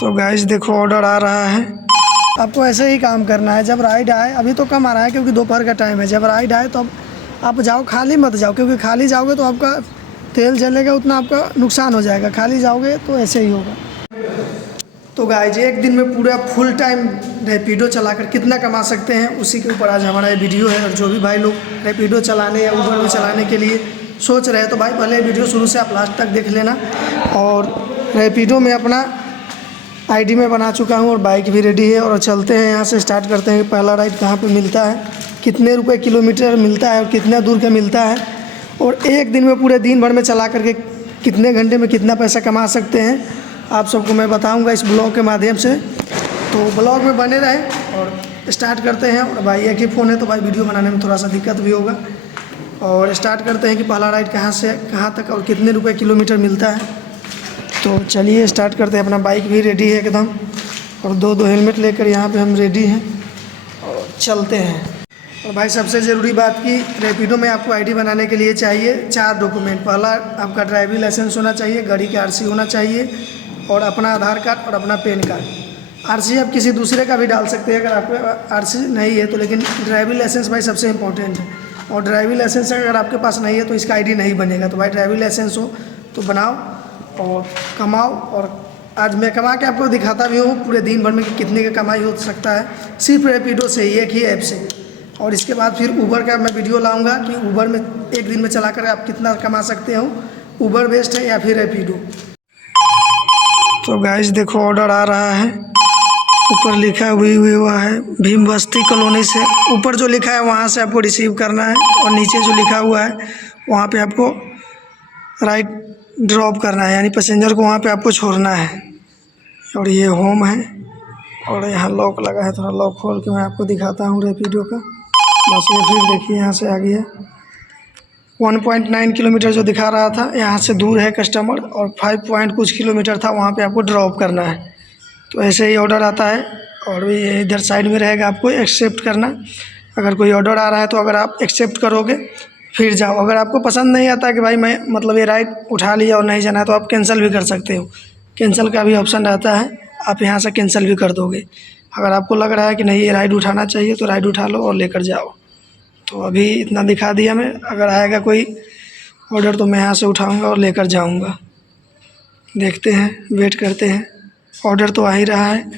तो गाइस देखो ऑर्डर आ रहा है। आपको ऐसे ही काम करना है। जब राइड आए, अभी तो कम आ रहा है क्योंकि दोपहर का टाइम है, जब राइड आए तो आप जाओ, खाली मत जाओ, क्योंकि खाली जाओगे तो आपका तेल जलेगा, उतना आपका नुकसान हो जाएगा। खाली जाओगे तो ऐसे ही होगा। तो गाइस एक दिन में पूरा फुल टाइम रैपिडो चलाकर कितना कमा सकते हैं, उसी के ऊपर आज हमारा ये वीडियो है। और जो भी भाई लोग रैपिडो चलाने या उबर में चलाने के लिए सोच रहे हैं तो भाई पहले वीडियो शुरू से आप लास्ट तक देख लेना। और रैपिडो में अपना आईडी में बना चुका हूँ और बाइक भी रेडी है। और चलते हैं, यहाँ से स्टार्ट करते हैं। पहला राइड कहाँ पे मिलता है, कितने रुपए किलोमीटर मिलता है और कितना दूर का मिलता है, और एक दिन में पूरे दिन भर में चला करके कितने घंटे में कितना पैसा कमा सकते हैं, आप सबको मैं बताऊंगा इस ब्लॉग के माध्यम से। तो ब्लॉग में बने रहें और स्टार्ट करते हैं। और भाई एक ही फ़ोन है तो भाई वीडियो बनाने में थोड़ा सा दिक्कत भी होगा। और स्टार्ट करते हैं कि पहला राइड कहाँ से कहाँ तक और कितने रुपए किलोमीटर मिलता है। तो चलिए स्टार्ट करते हैं। अपना बाइक भी रेडी है एकदम, और दो हेलमेट लेकर यहाँ पे हम रेडी हैं और चलते हैं। और भाई सबसे ज़रूरी बात कि रैपिडो में आपको आईडी बनाने के लिए चाहिए 4 डॉक्यूमेंट। पहला आपका ड्राइविंग लाइसेंस होना चाहिए, गाड़ी का आरसी होना चाहिए, और अपना आधार कार्ड और अपना पैन कार्ड। आरसी आप किसी दूसरे का भी डाल सकते हैं अगर आपके आरसी नहीं है तो, लेकिन ड्राइविंग लाइसेंस भाई सबसे इम्पोर्टेंट है। और ड्राइविंग लाइसेंस अगर आपके पास नहीं है तो इसका आईडी नहीं बनेगा। तो भाई ड्राइविंग लाइसेंस हो तो बनाओ और कमाओ। और आज मैं कमा के आपको दिखाता भी हूँ पूरे दिन भर में कि कितने का कमाई हो सकता है सिर्फ रैपिडो से, एक ही ऐप से। और इसके बाद फिर उबर का मैं वीडियो लाऊंगा कि उबर में एक दिन में चलाकर आप कितना कमा सकते हो, उबर बेस्ट है या फिर रैपिडो। तो गाइस देखो ऑर्डर आ रहा है। ऊपर लिखा हुआ है भीम बस्ती कॉलोनी से, ऊपर जो लिखा है वहाँ से आपको रिसीव करना है, और नीचे जो लिखा हुआ है वहाँ पे आपको राइट ड्रॉप करना है, यानी पैसेंजर को वहाँ पे आपको छोड़ना है। और ये होम है और यहाँ लॉक लगा है। थोड़ा लॉक खोल के मैं आपको दिखाता हूँ रैपिडो का। बस ये फिर देखिए यहाँ से आ गया। 1.9 किलोमीटर जो दिखा रहा था यहाँ से दूर है कस्टमर, और 5 पॉइंट कुछ किलोमीटर था, वहाँ पे आपको ड्रॉप करना है। तो ऐसे ही ऑर्डर आता है। और भी इधर साइड में रहेगा, आपको एक्सेप्ट करना। अगर कोई ऑर्डर आ रहा है तो अगर आप एक्सेप्ट करोगे फिर जाओ। अगर आपको पसंद नहीं आता कि भाई मैं मतलब ये राइड उठा लिया और नहीं जाना है तो आप कैंसिल भी कर सकते हो। कैंसिल का भी ऑप्शन रहता है, आप यहाँ से कैंसिल भी कर दोगे। अगर आपको लग रहा है कि नहीं ये राइड उठाना चाहिए तो राइड उठा लो और लेकर जाओ। तो अभी इतना दिखा दिया मैं। अगर आएगा कोई ऑर्डर तो मैं यहाँ से उठाऊँगा और लेकर जाऊँगा। देखते हैं, वेट करते हैं। ऑर्डर तो आ ही रहा है,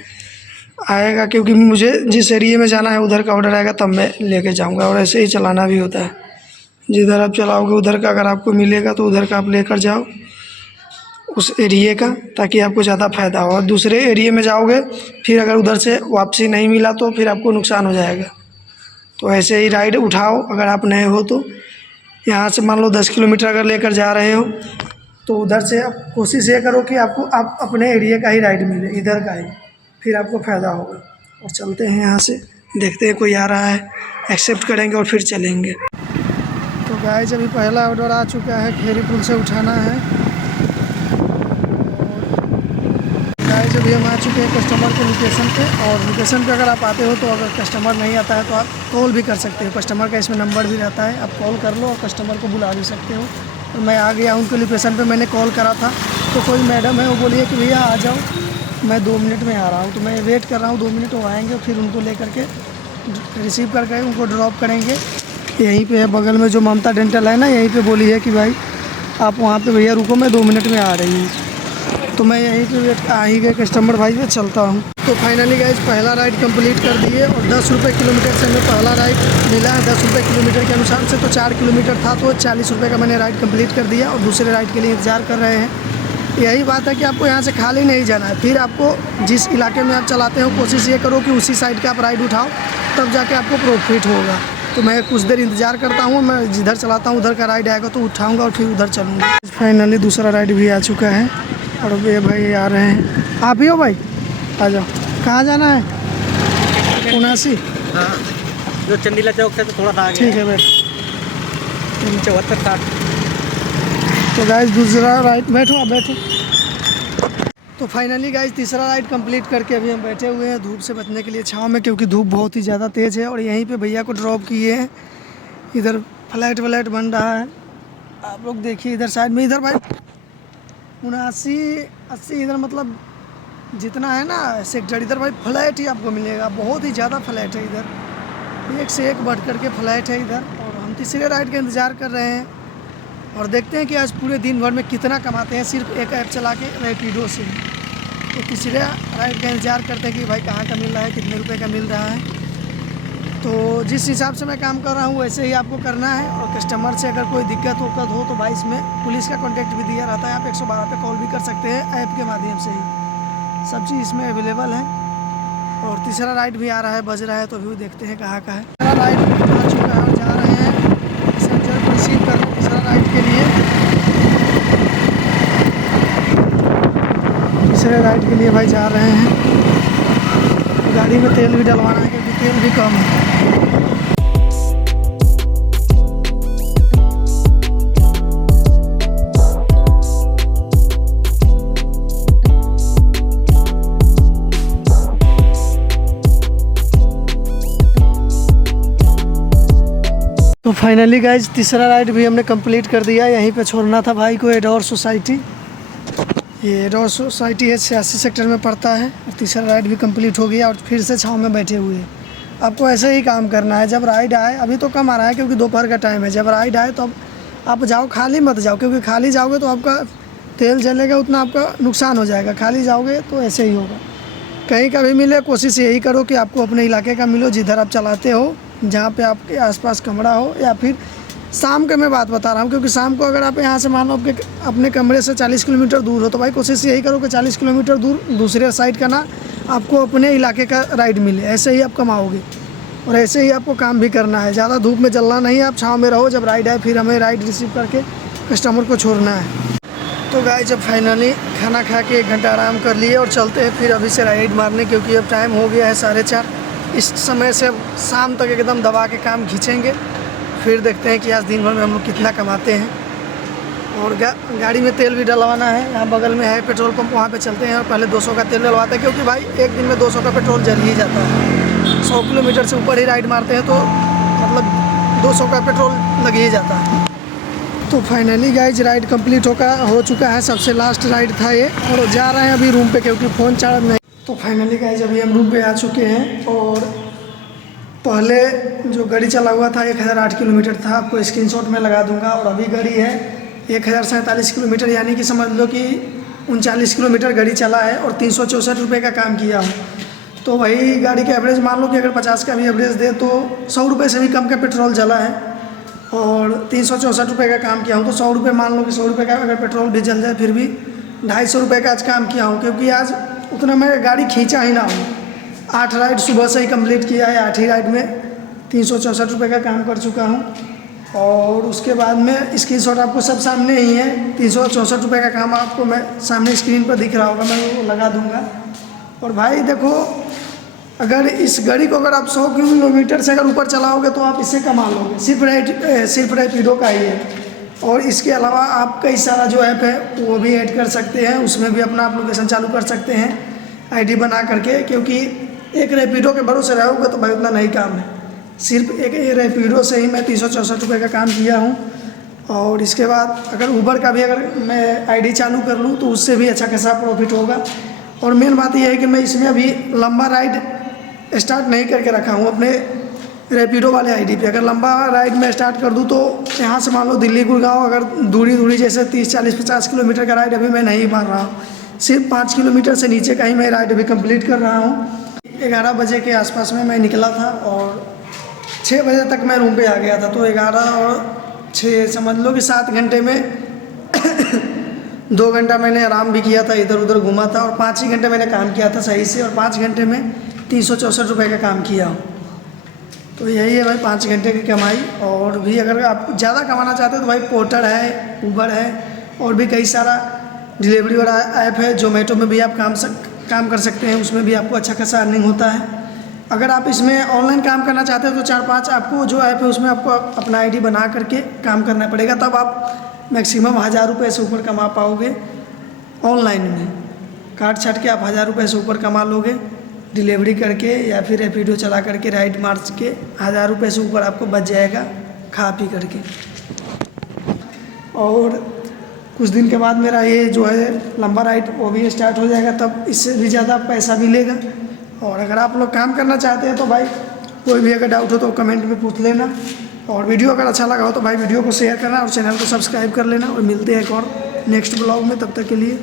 आएगा, क्योंकि मुझे जिस एरिया में जाना है उधर का ऑर्डर आएगा तब मैं लेके जाऊँगा। और ऐसे ही चलाना भी होता है, जिधर आप चलाओगे उधर का अगर आपको मिलेगा तो उधर का आप लेकर जाओ उस एरिए का, ताकि आपको ज़्यादा फ़ायदा हो। और दूसरे एरिए में जाओगे फिर अगर उधर से वापसी नहीं मिला तो फिर आपको नुकसान हो जाएगा। तो ऐसे ही राइड उठाओ। अगर आप नए हो तो यहाँ से मान लो 10 किलोमीटर अगर लेकर जा रहे हो तो उधर से आप कोशिश ये करो कि आपको आप अपने एरिया का ही राइड मिले, इधर का ही, फिर आपको फ़ायदा होगा। और चलते हैं यहाँ से, देखते हैं कोई आ रहा है, एक्सेप्ट करेंगे और फिर चलेंगे। तो गाइस अभी पहला ऑर्डर आ चुका है, खेरी पुल से उठाना है। गाइस अभी हम आ चुके हैं कस्टमर के लोकेशन पे। और लोकेशन पे अगर आप आते हो तो अगर कस्टमर नहीं आता है तो आप कॉल भी कर सकते हो। कस्टमर का इसमें नंबर भी रहता है, आप कॉल कर लो और कस्टमर को बुला भी सकते हो। और मैं आ गया उनके लोकेशन पे, मैंने कॉल करा था तो कोई मैडम है वो बोलिए कि भैया आ जाओ, मैं 2 मिनट में आ रहा हूँ। तो मैं वेट कर रहा हूँ 2 मिनट, वो आएँगे फिर उनको ले करके रिसीव करके उनको ड्रॉप करेंगे। यहीं पे है बगल में जो ममता डेंटल है ना, यहीं पे बोली है कि भाई आप वहाँ पे भैया रुको, मैं 2 मिनट में आ रही हूँ। तो मैं यहीं पे आ ही गए कस्टमर भाई पे, चलता हूँ। तो फाइनली गाइस पहला राइड कंप्लीट कर दिए और 10 रुपये किलोमीटर से हमें पहला राइड मिला है। 10 रुपये किलोमीटर के अनुसार से तो 4 किलोमीटर था तो 40 रुपये का मैंने राइड कंप्लीट कर दिया। और दूसरे राइड के लिए इंतज़ार कर रहे हैं। यही बात है कि आपको यहाँ से खाली नहीं जाना है, फिर आपको जिस इलाके में आप चलाते हो कोशिश ये करो कि उसी साइड का आप राइड उठाओ, तब जाके आपको प्रॉफिट होगा। तो मैं कुछ देर इंतज़ार करता हूँ, मैं जिधर चलाता हूँ उधर का राइड आएगा तो उठाऊँगा और फिर उधर चलूँगा। फाइनली दूसरा राइड भी आ चुका है और ये भाई आ रहे हैं। आप ही हो भाई, आ जाओ। कहाँ जाना है? 79। हाँ, जो चंदीला चौक से तो थोड़ा सा आगे। ठीक है बैठ। 74 60। तो गाइस दूसरा राइड, बैठो आप बैठो। तो फाइनली गाइस तीसरा राइड कंप्लीट करके अभी हम बैठे हुए हैं धूप से बचने के लिए छांव में, क्योंकि धूप बहुत ही ज़्यादा तेज़ है। और यहीं पे भैया को ड्रॉप किए हैं। इधर फ्लैट व्लैट बन रहा है, आप लोग देखिए इधर साइड में। इधर भाई 79 80 इधर मतलब जितना है ना सेक्टर इधर भाई फ्लैट ही आपको मिलेगा, बहुत ही ज़्यादा फ्लैट है इधर, एक से एक बढ़ कर के फ्लैट है इधर। और हम तीसरे राइड का इंतज़ार कर रहे हैं और देखते हैं कि आज पूरे दिन भर में कितना कमाते हैं सिर्फ एक ऐप चला के रैपिडो से। तो तीसरे राइड का इंतज़ार करते हैं कि भाई कहाँ का मिल रहा है, कितने रुपए का मिल रहा है। तो जिस हिसाब से मैं काम कर रहा हूँ वैसे ही आपको करना है। और कस्टमर से अगर कोई दिक्कत हो तो भाई इसमें पुलिस का कॉन्टैक्ट भी दिया रहता है, आप 112 पे कॉल भी कर सकते हैं ऐप के माध्यम से ही, सब चीज़ इसमें अवेलेबल है। और तीसरा राइड भी आ रहा है, बज रहा है, तो व्यू देखते हैं कहाँ का है। तीसरा राइड आ चुका है और जा रहे हैं पैसेंजर को रिसीव करने तीसरा राइड के लिए। तीसरे राइड के लिए भाई जा रहे हैं, गाड़ी में तेल भी डलवाना है क्योंकि तेल भी कम है। तो फाइनली गाइज तीसरा राइड भी हमने कंप्लीट कर दिया। यहीं पे छोड़ना था भाई को एडोर सोसाइटी, ये एडोर सोसाइटी है 86 सेक्टर में पड़ता है। और तीसरा राइड भी कंप्लीट हो गया और फिर से छाँव में बैठे हुए हैं। आपको ऐसे ही काम करना है, जब राइड आए, अभी तो कम आ रहा है क्योंकि दोपहर का टाइम है, जब राइड आए तो आप जाओ, खाली मत जाओ, क्योंकि खाली जाओगे तो आपका तेल जलेगा, उतना आपका नुकसान हो जाएगा। खाली जाओगे तो ऐसे ही होगा। कहीं का भी मिले कोशिश यही करो कि आपको अपने इलाके का मिलो, जिधर आप चलाते हो, जहाँ पे आपके आसपास कमरा हो। या फिर शाम के मैं बात बता रहा हूँ, क्योंकि शाम को अगर आप यहाँ से मान लो आपके अपने कमरे से 40 किलोमीटर दूर हो तो भाई कोशिश यही करो कि 40 किलोमीटर दूर दूसरे साइड का ना आपको अपने इलाके का राइड मिले, ऐसे ही आप कमाओगे। और ऐसे ही आपको काम भी करना है, ज़्यादा धूप में जलना नहीं है, आप छाँव में रहो। जब राइड आए फिर हमें राइड रिसीव करके कस्टमर को छोड़ना है। तो गाइस जब फाइनली खाना खा के 1 घंटा आराम कर लिए और चलते हैं फिर अभी से राइड मारने, क्योंकि अब टाइम हो गया है 4:30। इस समय से शाम तक एकदम दबा के काम खींचेंगे, फिर देखते हैं कि आज दिन भर में हम लोग कितना कमाते हैं। और गाड़ी में तेल भी डलवाना है, यहाँ बगल में है पेट्रोल पंप, वहाँ पे चलते हैं और पहले 200 का तेल डलवाते हैं, क्योंकि भाई एक दिन में 200 का पेट्रोल जल ही जाता है। 100 किलोमीटर से ऊपर ही राइड मारते हैं तो मतलब 200 का पेट्रोल लग ही जाता है। तो फाइनली गाइज राइड कंप्लीट हो चुका है, सबसे लास्ट राइड था ये। और जा रहे हैं अभी रूम पे क्योंकि फ़ोन चार्ज नहीं। तो फाइनली गाइज अभी हम रूम पे आ चुके हैं। और पहले जो गाड़ी चला हुआ था 1008 किलोमीटर था, आपको स्क्रीनशॉट में लगा दूंगा। और अभी गाड़ी है 1047 किलोमीटर, यानी कि समझ लो कि 39 किलोमीटर गाड़ी चला है और 364 रुपये का काम किया हूँ। तो वही गाड़ी का एवरेज मान लो कि अगर 50 का भी एवरेज दे तो 100 रुपये से भी कम का पेट्रोल जला है। और 364 रुपये का काम किया हूँ तो 100 रुपये मान लो कि 100 रुपये का अगर पेट्रोल भी जल जाए फिर भी 250 रुपये का आज काम किया हूँ, क्योंकि आज उतना मैं गाड़ी खींचा ही ना हूँ। 8 राइड सुबह से ही कंप्लीट किया है, 8 ही राइड में 364 रुपये का काम कर चुका हूँ। और उसके बाद में स्क्रीनशॉट आपको सब सामने ही है, 364 रुपये का काम आपको मैं सामने स्क्रीन पर दिख रहा होगा, मैं वो लगा दूँगा। और भाई देखो, अगर इस गाड़ी को अगर आप 100 किलोमीटर से अगर ऊपर चलाओगे तो आप इससे कमा लोगे, सिर्फ रैपिडो का ही है। और इसके अलावा आप कई सारा जो ऐप है वो भी ऐड कर सकते हैं, उसमें भी अपना एप्लीकेशन चालू कर सकते हैं आईडी बना करके, क्योंकि एक रैपिडो के भरोसे रहोगे तो भाई उतना नहीं काम है। सिर्फ एक रैपिडो से ही मैं 364 रुपये का काम किया हूँ। और इसके बाद अगर ऊबर का भी अगर मैं आईडी चालू कर लूँ तो उससे भी अच्छा खासा प्रॉफिट होगा। और मेन बात यह है कि मैं इसमें अभी लंबा राइड स्टार्ट नहीं करके रखा हूँ अपने रैपिडो वाले आईडी पे। अगर लंबा राइड में स्टार्ट कर दूँ तो यहाँ से मान लो दिल्ली गुड़गांव अगर दूरी जैसे 30, 40, 50 किलोमीटर का राइड अभी मैं नहीं मार रहा हूँ, सिर्फ 5 किलोमीटर से नीचे का ही मैं राइड अभी कंप्लीट कर रहा हूँ। 11 बजे के आसपास में मैं निकला था और 6 बजे तक मैं रूम पे आ गया था। तो 11 और 6 समझ लो कि 7 घंटे में 2 घंटा मैंने आराम भी किया था, इधर उधर घूमा था। और 5 ही घंटे मैंने काम किया था सही से, और 5 घंटे में 364 रुपये का काम किया हूँ। तो यही है भाई 5 घंटे की कमाई। और भी अगर आप ज़्यादा कमाना चाहते हो तो भाई पोर्टर है, ऊबर है, और भी कई सारा डिलीवरी वाला ऐप है। जोमेटो में भी आप काम कर सकते हैं, उसमें भी आपको अच्छा खासा अर्निंग होता है। अगर आप इसमें ऑनलाइन काम करना चाहते हो तो 4-5 आपको जो ऐप है उसमें आपको अपना आईडी बना करके काम करना पड़ेगा, तब आप मैक्सिमम 1000 रुपये से ऊपर कमा पाओगे। ऑनलाइन में काट छाट के आप 1000 रुपये से ऊपर कमा लोगे डिलीवरी करके, या फिर रैपिडो चला करके राइड मार्च के 1000 रुपये से ऊपर आपको बच जाएगा खा पी करके। और कुछ दिन के बाद मेरा ये जो है लंबा राइड वो भी स्टार्ट हो जाएगा, तब इससे भी ज़्यादा पैसा मिलेगा। और अगर आप लोग काम करना चाहते हैं तो भाई कोई भी अगर डाउट हो तो कमेंट में पूछ लेना, और वीडियो अगर अच्छा लगा हो तो भाई वीडियो को शेयर करना और चैनल को सब्सक्राइब कर लेना। और मिलते हैं एक और नेक्स्ट ब्लॉग में, तब तक के लिए